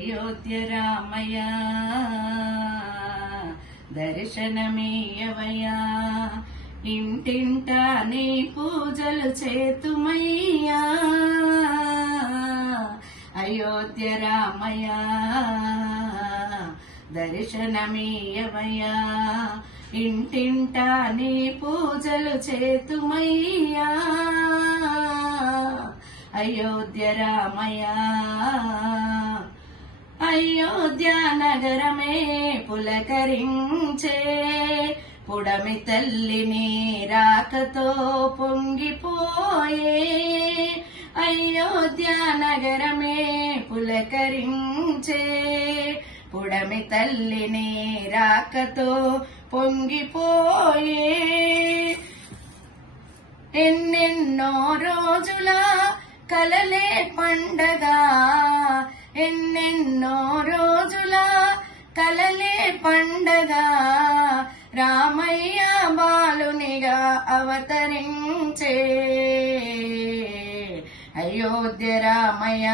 అయోధ్య రామయ్య దర్శనమీయవయ్యా, ఇంటింటా నీ పూజలు చేతుమయ్యా. అయోధ్య రామయ్య దర్శనమీయవయ్యా, ఇంటింటా నీ పూజలు చేతుమయ్యా. అయోధ్య రామయ్య అయోధ్య నగరమే పులకరించే, పుడమి తల్లిని రాకతో పొంగిపోయే. అయోధ్య నగరమే పులకరించే, పుడమి తల్లిని రాకతో పొంగిపోయే. ఎన్నెన్నో రోజుల కలలే పండగ, ఎన్నెన్నో రోజుల కలలే పండగ. రామయ్య బాలునిగా అవతరించే. అయోధ్య రామయ్య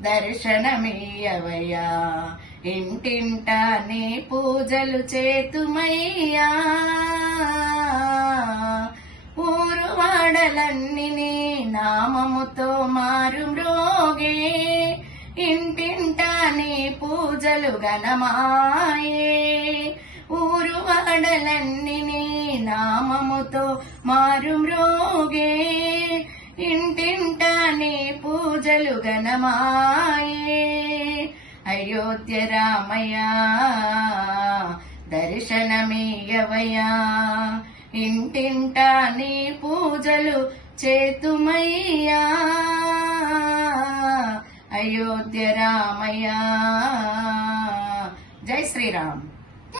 దర్శనమీయవయ్యా, ఇంటింటా నీ పూజలు చేతుమయ్యా. ఊరు వాడలన్నీ నీ నామముతో మారుమ్రోగే, ఇంటింటా నీ పూజలు గణమాయే. ఊరు వాడలన్నీ నీ నామముతో మారుమ్రోగే, ఇంటింటా నీ పూజలు గణమాయే. అయోధ్య రామయ్య దర్శనమీయవయ్యా, ఇంటింటా నీ పూజలు చేతుమయ్యా. అయోధ్య రామయ్య. జై శ్రీరామ్.